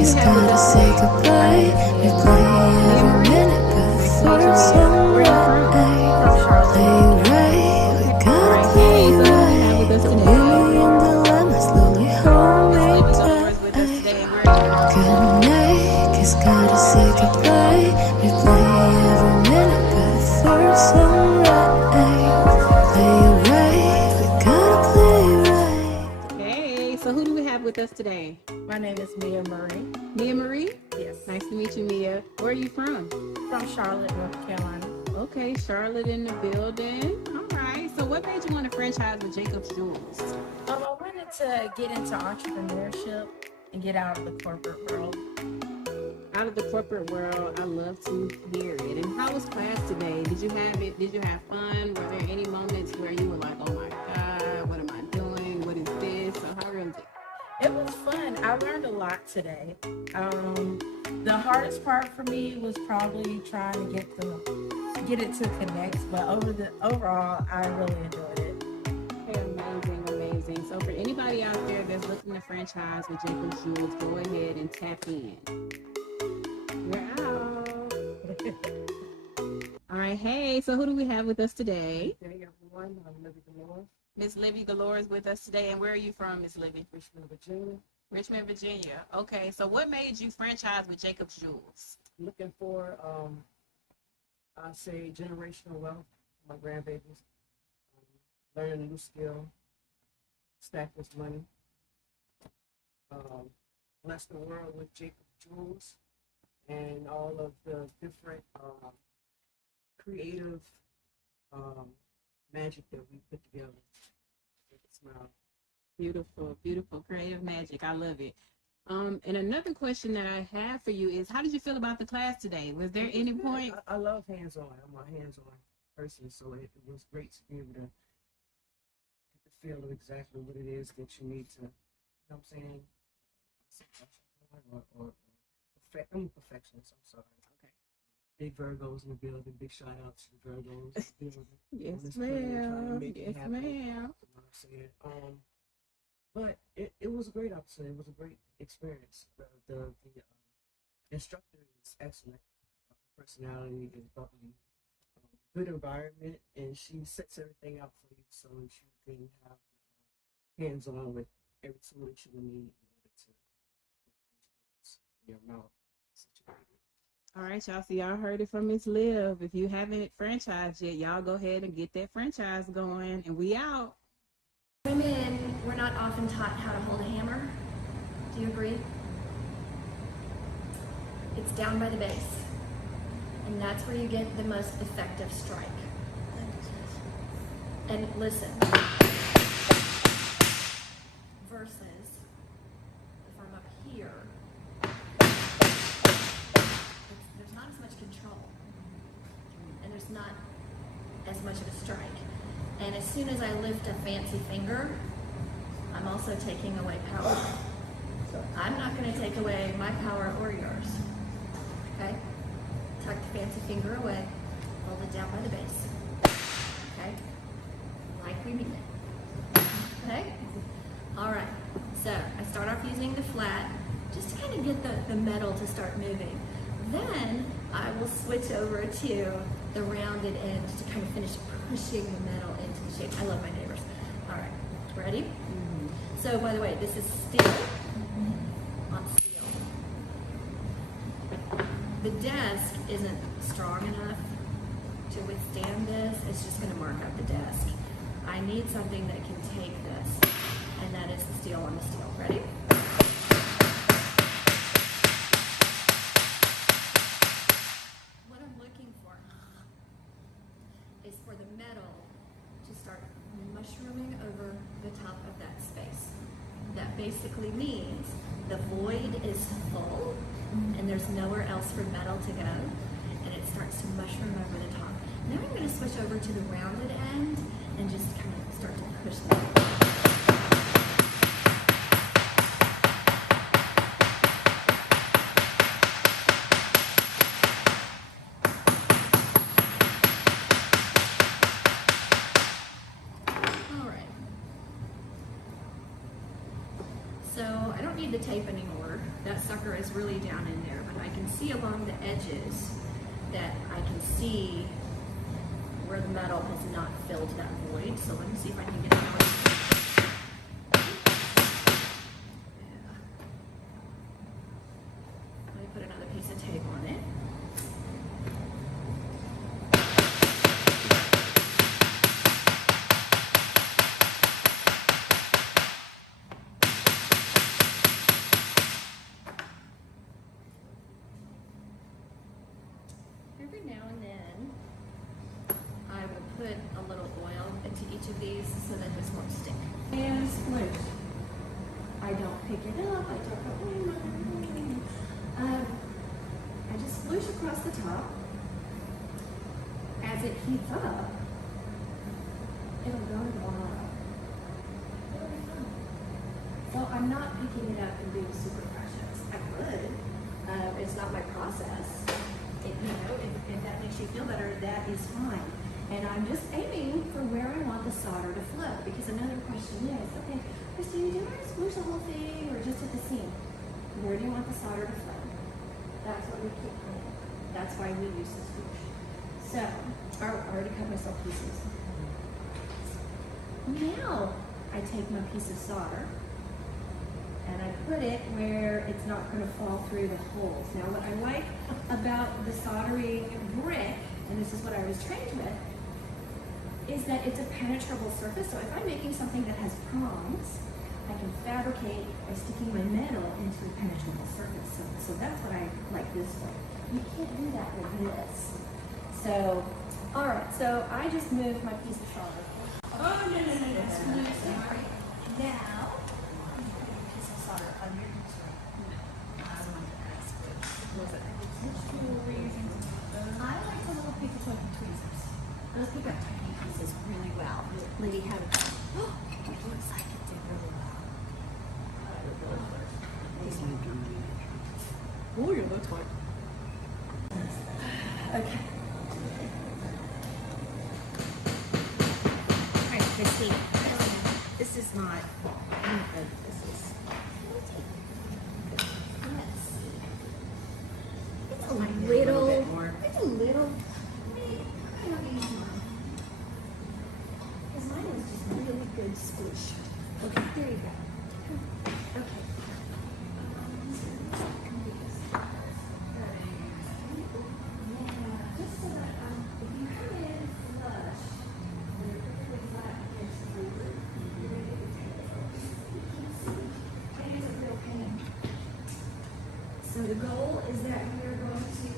It's gotta say goodbye. We play every minute before sunrise. Play right, we gotta play right. The wheelie and the lemon slowly hold me tight. Good night, it's gotta say goodbye. We play every minute before sunrise. Play right, we gotta play right. Okay, so who do we have with us today? My name is Mia Murray. Mia Marie? Yes. Nice to meet you, Mia. Where are you from? From Charlotte, North Carolina. Okay, Charlotte in the building. All right. So what made you want to franchise with Jacob's Jewels? I wanted to get into entrepreneurship and get out of the corporate world. Out of the corporate world, I love to hear it. And how was class today? Did you have it? Did you have fun? Were there any moments where you were like, oh my God, what am I doing? What is this? So how was it? It was fun. I learned a lot today. The hardest part for me was probably trying to get it to connect, but overall, I really enjoyed it. Okay, amazing. So for anybody out there that's looking to franchise with Jacob's Jewels, go ahead and tap in. We're out. All right, hey, so who do we have with us today? Hey everyone, I'm Livy Delores, Miss Livy Delores with us today. And where are you from, Miss Livy? Richmond, Virginia. Richmond, Virginia. Okay, so what made you franchise with Jacob's Jewels? Looking for, I say, generational wealth for my grandbabies. Learning a new skill, stack this money. Bless the world with Jacob's Jewels and all of the different creative magic that we put together. Make it smile. Beautiful, creative magic. I love it. And another question that I have for you is, how did you feel about the class today? Was there any point? I love hands-on. I'm a hands-on person, so it was great to be able to get the feel of exactly what it is that you need to, you know what I'm saying? I'm a perfectionist, I'm sorry. Okay. Big Virgos in the building. Big shout out to the Virgos in the building. Yes, ma'am. Yes, ma'am. You know what I'm saying? But it was a great opportunity. It was a great experience. The instructor is excellent. Personality is bubbly. Good environment, and she sets everything out for you so that you can have hands-on with every tool that you will need in order to your mouth. All right, y'all. So y'all heard it from Miss Liv. If you haven't franchised yet, y'all go ahead and get that franchise going, and we out. Women, we're not often taught how to hold a hammer. Do you agree? It's down by the base. And that's where you get the most effective strike. And listen. Versus if I'm up here, there's not as much control. And there's not as much of a strike. And as soon as I lift a fancy finger, I'm also taking away power. I'm not going to take away my power or yours. Okay? Tuck the fancy finger away, hold it down by the base. Okay? Like we mean it. Okay? All right. So I start off using the flat just to kind of get the metal to start moving. Then I will switch over to the rounded end to kind of finish pushing the metal into the shape. I love my neighbors. All right, ready? Mm-hmm. So by the way, this is steel on steel. The desk isn't strong enough to withstand this. It's just going to mark up the desk. I need something that can take this, and that is the steel on the steel. Ready? For the metal to start mushrooming over the top of that space. That basically means the void is full and there's nowhere else for metal to go, and it starts to mushroom over the top. Now I'm going to switch over to the rounded end and just kind of start to push that. So I I don't need the tape anymore. That sucker is really down in there, but I can see along the edges that I can see where the metal has not filled that void. So let me see if I can get it out. Yeah. Let me put another piece of tape on it. Every now and then, I will put a little oil into each of these so that this won't stick. And sploosh. I don't pick it up. I don't go, I just sploosh across the top. As it heats up, it'll go to the bottom. It'll be fun. So I'm not picking it up and doing super precious. I could. It's not my process. If that makes you feel better, that is fine. And I'm just aiming for where I want the solder to flow. Because another question is, okay, Christy, do you want to sploosh the whole thing or just at the seam? Where do you want the solder to flow? That's what we keep playing. That's why we use the sploosh. So, I already cut myself pieces. Now, I take my piece of solder and I put it where it's not going to fall through the holes. Now, what I like about the soldering brick, and this is what I was trained with, is that it's a penetrable surface. So if I'm making something that has prongs, I can fabricate by sticking my metal into a penetrable surface. So that's what I like this way. You can't do that with this. So, all right, so I just moved my piece of solder. Oh, no. Sorry. Now, piece of solder on your I like the little paper clip tweezers. Those pick up tiny pieces really well. Lady had it. Oh, it looks like it did really well. Oh, yeah, that's fine. Okay. All right, Chrissy. This is not anything. This is. It's a little. It's a little. I don't need mine. Because mine was just really good squish. Okay, here you go. Okay. Just so that if you come in flush, and you're perfectly flat against the roof, you're going to get the tape. It is a real pain. So the goal is that we are going to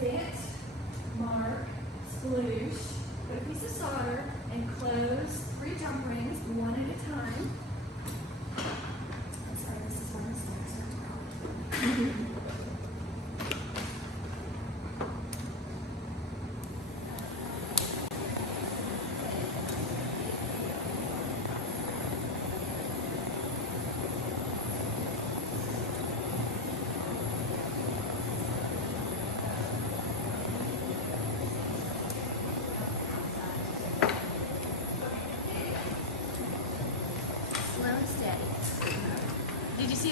fit, mark, sploosh, put a piece of solder, and close 3 jump rings one at a time. I'm sorry, this is when the stomach starts growling. Slow and steady. Did you see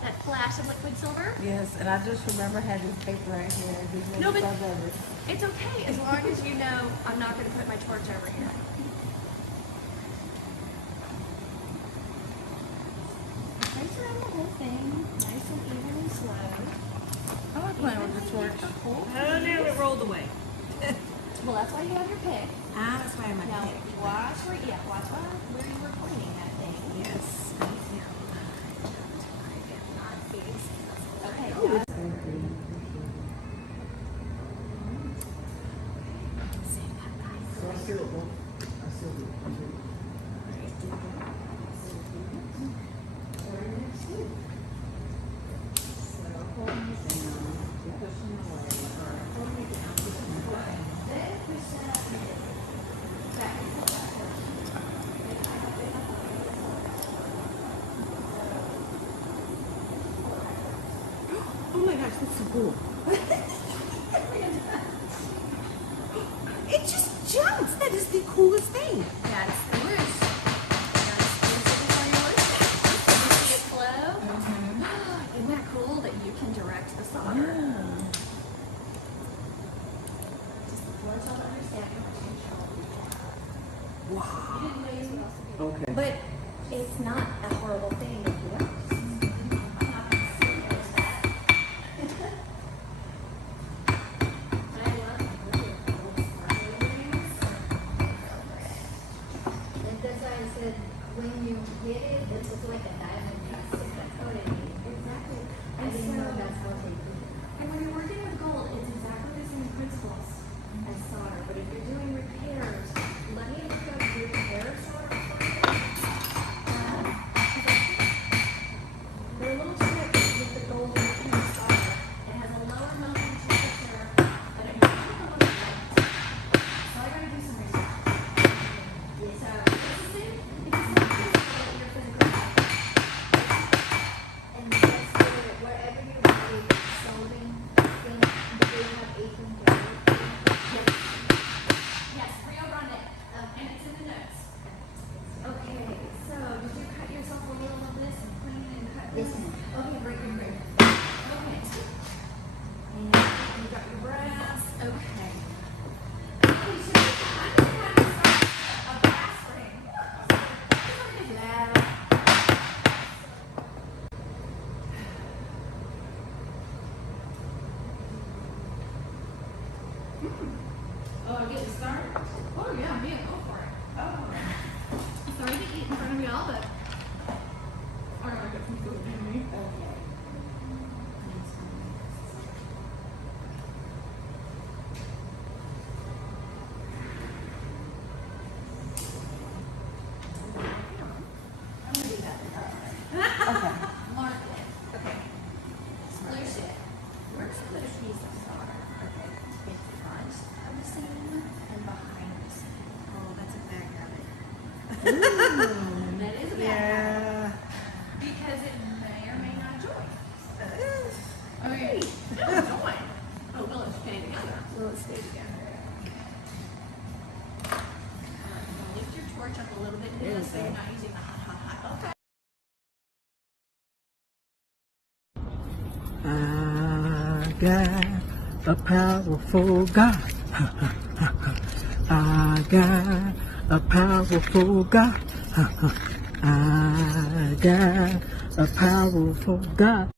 that flash of liquid silver? Yes, and I just remember having this paper right here. No, but it's okay as long as you know I'm not going to put my torch over here. Trace around the whole thing, nice and even and slow. I like playing with the torch. Whole Oh, now it rolled away. Well, that's why you have your pick. That's why I'm Now, watch where you were pointing that thing. Yes. Okay. Oh my gosh, that's so cool. It just jumps. That is the coolest thing. That's the loose. That's before you loose. You see it flow. Just the floors all understand how much control you have. Wow. You didn't raise what else to do. Okay. But it's not a horrible thing if you don't. I'm not going to sit there with that. But I love really old sparkly rings. And that's why I said, when you get it, it looks like a diamond piece. That's how it is. Exactly. I didn't know that's how they do it. And when you're working with gold, it's exactly the same principles as solder. But if you're doing repairs, let me look up repair solder for you. They're a little tricky with the gold repair solder. It has a lower melting temperature, but it might take a little bit. So I gotta do some research. So it's the same, it's not physical, your physical body. And that's wherever you're body soldering thing, do you have apron there? Yes, Rio Grande, and it's in the notes. Okay, so did you cut yourself a little of this and clean and cut this? Okay, great. Okay. And you got your brass. Okay. Okay, so I'm going to have you start a brass ring. This one is loud. Oh, I get to start? Oh, yeah, man, go for it. Oh. Sorry to eat in front of y'all, but. All right, I got some food in me. Okay. I'm gonna do that. Okay. Mark it. Okay. Splish it. We're split a piece of solder. Okay. In front of the seam and behind the seam. Oh, that's a bag habit. That is a bad Yeah. because it may or may not join. Okay. It'll join. Oh, well, it's stay together. Will it stay together? Lift your torch up a little bit There more we so go. you're not using the hot. Okay. I got a powerful God. I got a powerful God. I got a powerful God.